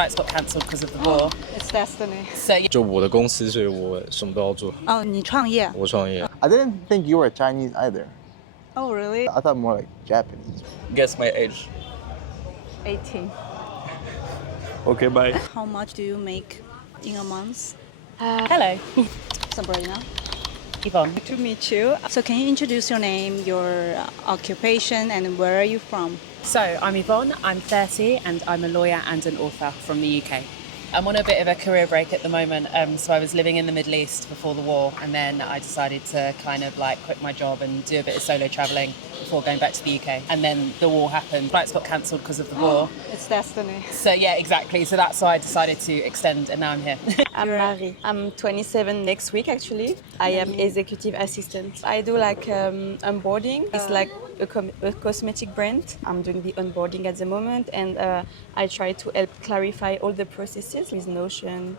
Flights got cancelled because of the war. It's destiny. So 就我的公司，所以我什么都要做。哦，你创业？我创业， I didn't think you were Chinese either. Oh, really? I thought more like Japanese. guess my age. 18. Okay, bye. How much do you make in a month? hello, Sabrina. Yvonne. To meet you. So can you introduce your name, your occupation, and where are you from? So I'm Yvonne, I'm 30 and I'm a lawyer and an author from the UK. I'm on a bit of a career break at the moment, so I was living in the Middle East before the war, and then I decided to kind of like quit my job and do a bit of solo travelling before going back to the UK. And then the war happened, flights got cancelled because of the war. It's destiny. So yeah, exactly. So that's why I decided to extend, and now I'm here. I'm Marie. I'm 27 next week actually. I am executive assistant. I do like onboarding. It's like a cosmetic brand. I'm doing the onboarding at the moment, and I try to help clarify all the processes with Notion.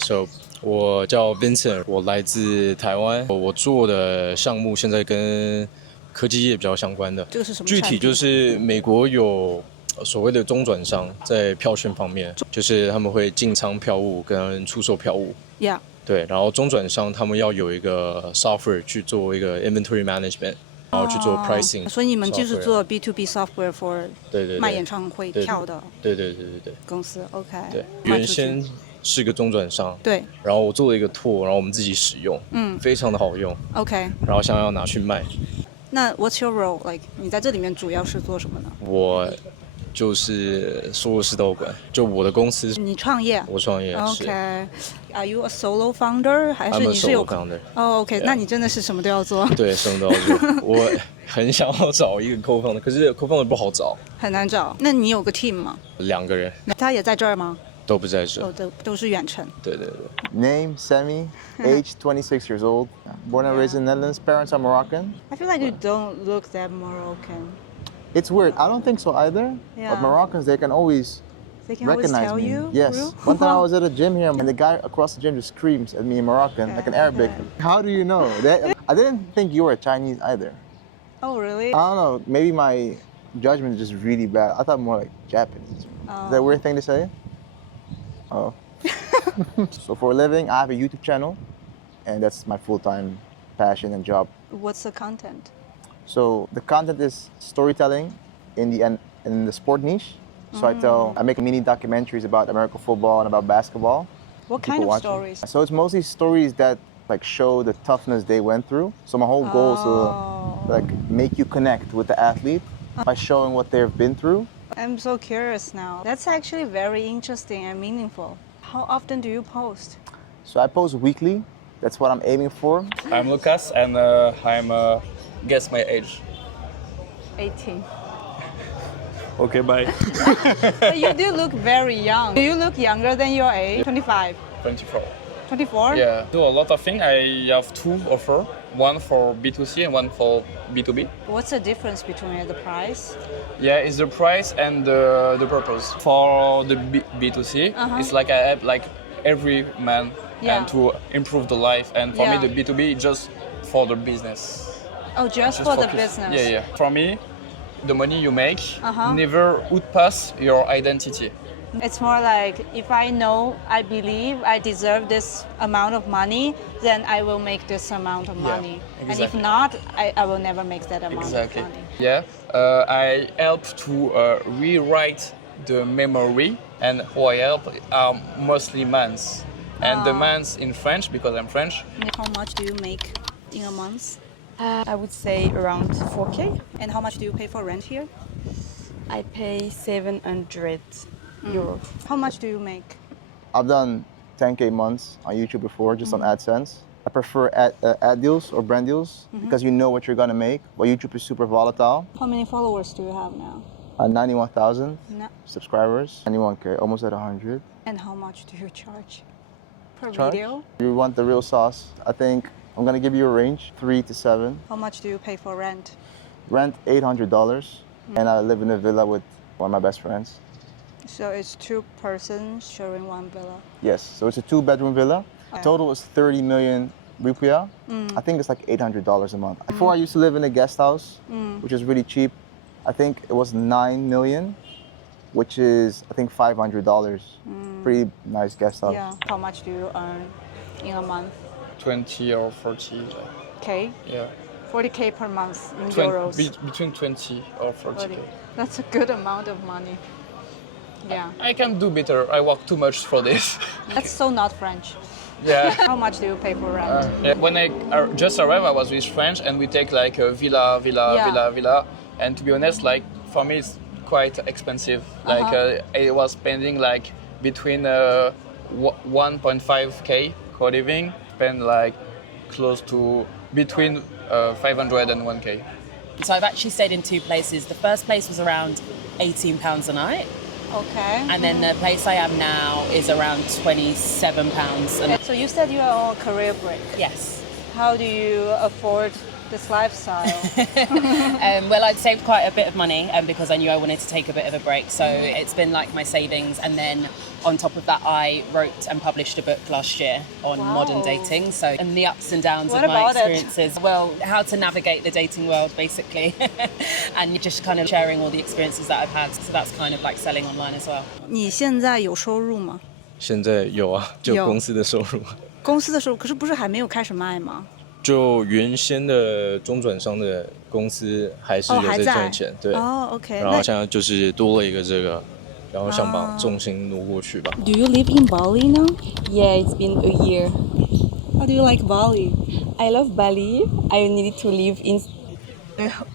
So 我叫 Vincent， 我来自台湾，我做的项目现在跟科技业比较相关的。这个是什么具产品？体就是美国有所谓的中转商在票券方面，就是他们会进仓票务跟出售票务。Yeah. 对，然后中转商他们要有一个 software 去做一个 inventory management， 然后去做 pricing。所以你们就是做 B2B software for 对卖演唱会票的对公司。OK。对，卖出去原先是个中转商，对，然后我做了一个 tool， 然后我们自己使用，非常的好用， OK。然后想要拿去卖。那 What's your role? Like 你在这里面主要是做什么呢？我就是所有事都管，就我的公司，你创业？我创业是。 OK。Are you a solo founder? 还是 I'm a 你是有 solo founder. 哦 OK， 那你真的是什么都要做，对，什么都要做。我很想要找一个 co-founder， 可是 co-founder 不好找，很难找。那你有个 team 吗？ 2个人他也在这儿吗？都不在这。都是远程。对。 Name Semi, age 26 years old, born and raised in the Netherlands. Parents are Moroccan. I feel like you don't look that Moroccan. It's weird. I don't think so either. Yeah. But Moroccans, they can always They can always recognize tell me. you. Yes. Real? One time I was at a gym here, and the guy across the gym just screams at me in Moroccan, like an Arabic. How do you know? I didn't think you were Chinese either. Oh really? I don't know. Maybe my judgment is just really bad. I thought more like Japanese. Is that a weird thing to say? Oh. So for a living, I have a YouTube channel, and that's my full-time passion and job. What's the content? So the content is storytelling in the sport niche. So I make mini documentaries about American football and about basketball. What People kind of watch them. stories? So it's mostly stories that like show the toughness they went through. So my whole goal is to like make you connect with the athlete by showing what they've been through. I'm so curious now. That's actually very interesting and meaningful. How often do you post? So I post weekly. That's what I'm aiming for. I'm Lucas and I'm guess my age. 18. Okay, bye. But you do look very young. Do you look younger than your age? 25. 24. 24? Yeah, do a lot of things. I have 2 offers, one for B2C and one for B2B. What's the difference between the price? Yeah, it's the price and the purpose. For the B2C, it's like I have like every man Yeah. and to improve the life. And for Yeah. me, the B2B just for the business. Oh, just for the focus. business. Yeah. For me, the money you make never would pass your identity. It's more like if I know, I believe I deserve this amount of money, then I will make this amount of money. And if exactly. not, I will never make that amount Exactly. of money. Yeah, I help to rewrite the memory, and who I help are mostly mans. And the mans in French, because I'm French. How much do you make in a month? I would say around 4K. And how much do you pay for rent here? I pay 700 euros. How much do you make? I've done 10K months on YouTube before, just on AdSense. I prefer ad deals or brand deals because you know what you're gonna make. But YouTube is super volatile. How many followers do you have now? 91,000 No. subscribers, 91K, almost at 100. And how much do you charge per Charge? video? You want the real sauce? I think I'm gonna give you a range, 3 to 7. How much do you pay for rent? Rent $800, and I live in a villa with one of my best friends. So it's 2 persons sharing one villa. Yes, so it's a 2-bedroom villa. Total is 30 million rupiah. I think it's like $800 a month. Before I used to live in a guest house, which is really cheap. I think it was 9 million which is I think $500. Pretty nice guest house. Yeah. How much do you earn in a month? 20 or 40. K? Yeah. 40K per month in euros. Between 20 or 40K. That's a good amount of money. Yeah. I can do better. I work too much for this. That's so not French. Yeah. How much do you pay for rent? Yeah. When I just arrived, I was with French, and we take like a villa, and to be honest, like for me, it's quite expensive. Like I was spending like between 1.5K for living, spend like close to between 500 and 1K. So I've actually stayed in two places. The first place was around £18 a night. Okay. And then the place I am now is around £27 a night. So you said you are on career break. Yes. How do you afford this lifestyle? Well, I'd saved quite a bit of money because I knew I wanted to take a bit of a break. So it's been like my savings. And then on top of that, I wrote and published a book last year on modern dating. So, and the ups and downs of my experiences. Well, how to navigate the dating world, basically. And just kind of sharing all the experiences that I've had. So that's kind of like selling online as well. 你现在有收入吗？现在有啊，就公司的收入。公司的收入，可是不是还没有开始卖吗？就原先的中转商的公司还是有在赚钱，对。哦 ，OK。然后现在就是多了一个这个，然后想把重心挪过去吧。Do you live in Bali now? Yeah, it's been a year. How do you like Bali? I love Bali. I needed to live in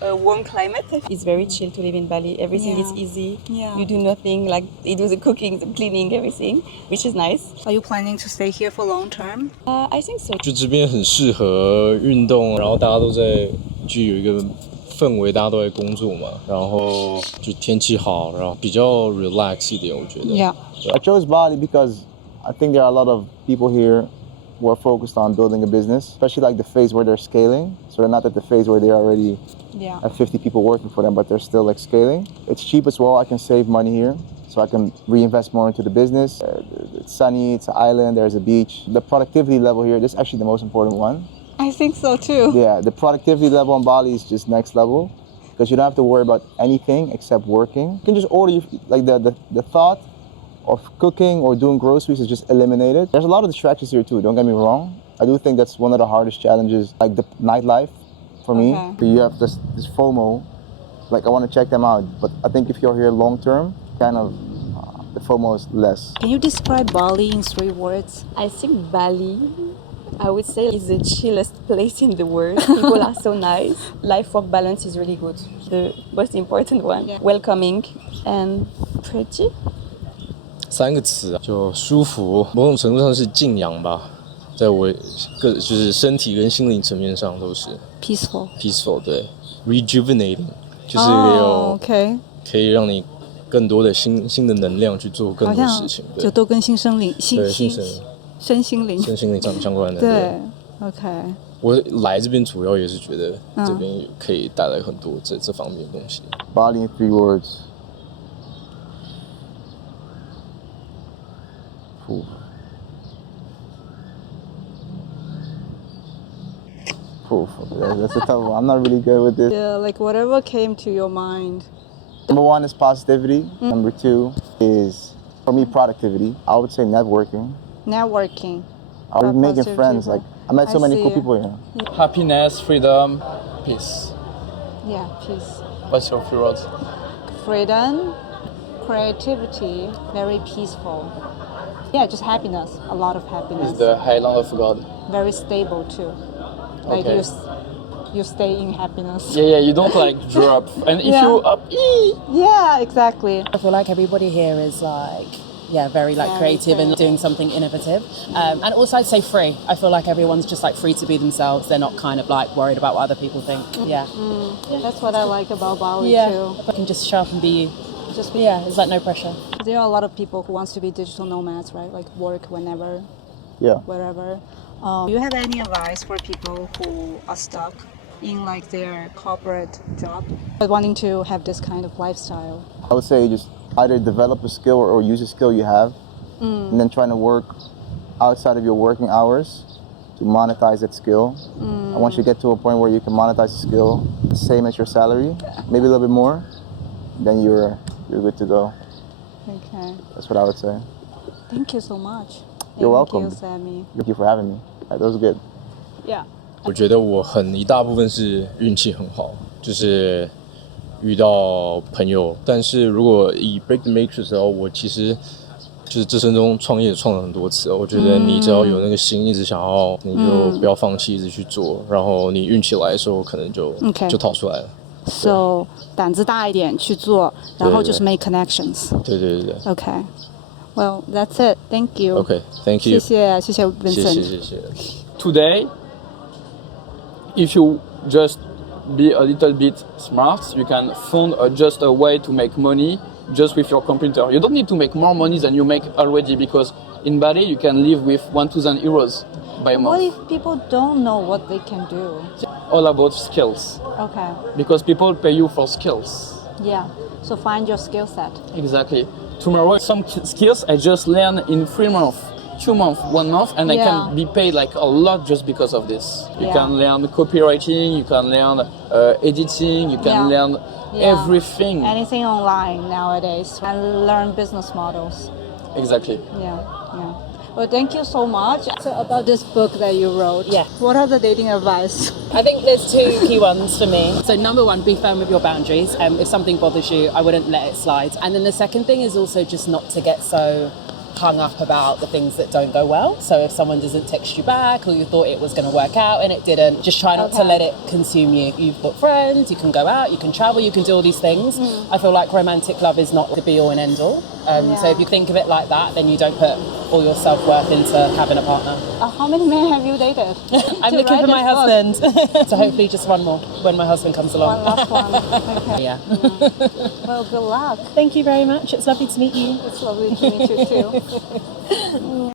a warm climate. It's very chill to live in Bali. Everything is easy. Yeah. You do nothing, like they do the cooking, the cleaning, everything, which is nice. Are you planning to stay here for long term? I think so. 就这边很适合运动，然后大家都在，就有一个氛围，大家都在工作嘛，然后就天气好，然后比较 relax 一点，我觉得。Yeah. I chose Bali because I think there are a lot of people here who are focused on building a business, especially like the phase where they're scaling. So they're not at the phase where they already have 50 people working for them, but they're still like scaling. It's cheap as well. I can save money here, so I can reinvest more into the business. It's sunny, it's an island, there's a beach. The productivity level here, this is actually the most important one. I think so too. Yeah, the productivity level on Bali is just next level because you don't have to worry about anything except working. You can just order, like the thought of cooking or doing groceries is just eliminated. There's a lot of distractions here too, don't get me wrong. I do think that's one of the hardest challenges, like the nightlife for me. You have this FOMO, like I want to check them out, but I think if you're here long term, kind of the FOMO is less. Can you describe Bali in 3 words? I think Bali, I would say, is the chillest place in the world. People are so nice. Life-work balance is really good. The most important one. Yeah. Welcoming and pretty. 3个词就舒服，某种程度上是静养吧，在我就是身体跟心灵层面上都是 peaceful 对 rejuvenating 就是有可以让你更多的新的能量去做更多事情，就都跟身心灵相关的。对 ，OK。我来这边主要也是觉得这边可以带来很多这方面的东西。Bali in 3 words. That's a tough one. I'm not really good with this. Yeah, like whatever came to your mind. Number 1 is positivity. Number 2 is, for me, productivity. I would say networking. I was making friends. Like I met so many cool people here. Happiness, freedom, peace. Yeah, peace. What's your 3 words? Freedom, creativity, very peaceful. Yeah, just happiness. A lot of happiness. It's the highland of God. Very stable too. Like you stay in happiness. Yeah, you don't like drop. And if you up, yeah, exactly. I feel like everybody here is like, very like creative and doing something innovative. And also I'd say free. I feel like everyone's just like free to be themselves. They're not kind of like worried about what other people think. Yeah. That's what I like about Bali too. You can just show up and be you. It's like no pressure. There are a lot of people who wants to be digital nomads, right? Like work whenever, wherever. Do you have any advice for people who are stuck in like their corporate job but wanting to have this kind of lifestyle? I would say just either develop a skill or use a skill you have, and then trying to work outside of your working hours to monetize that skill. And once you get to a point where you can monetize the skill, the same as your salary, maybe a little bit more, then you're good to go. Okay. That's what I would say. Thank you so much. You're welcome. Thank you, Sammy. Thank you for having me. That was good. Yeah. 我觉得我一大部分是运气很好，就是遇到朋友。但是如果以 Break the Matrix 的时候，我其实就是这生中创业创了很多次。我觉得你只要有那个心，一直想要，你就不要放弃，一直去做。然后你运气来的时候，可能就逃出来了。So 胆子大一点去做，然后就是 make connections。对对对。Okay. Well, that's it. Thank you. Okay, thank you. 谢谢 Vincent. 谢谢。Today, if you just be a little bit smart, you can find just a way to make money just with your computer. You don't need to make more money than you make already, because in Bali you can live with 1,000 euros by month. What if people don't know what they can do? All about skills. Okay. Because people pay you for skills. Yeah. So find your skill set. Exactly. Tomorrow, some skills I just learn in 3 months, 2 months, 1 month, and I can be paid like a lot just because of this. You can learn copywriting, you can learn editing, you can learn everything. Anything online nowadays, and learn business models. Exactly. Yeah. Well, thank you so much. So about this book that you wrote. Yeah. What are the dating advice? I think there's 2 key ones for me. So number 1, be firm with your boundaries. If something bothers you, I wouldn't let it slide. And then the second thing is also just not to get so hung up about the things that don't go well. So if someone doesn't text you back, or you thought it was going to work out and it didn't, just try not to let it consume you. You've got friends, you can go out, you can travel, you can do all these things. I feel like romantic love is not the be all and end all. So if you think of it like that, then you don't put all your self-worth into having a partner. How many men have you dated? I'm looking for my husband. So hopefully just one more when my husband comes along. One last one. Okay. Yeah. Well, good luck. Thank you very much. It's lovely to meet you. It's lovely to meet you too.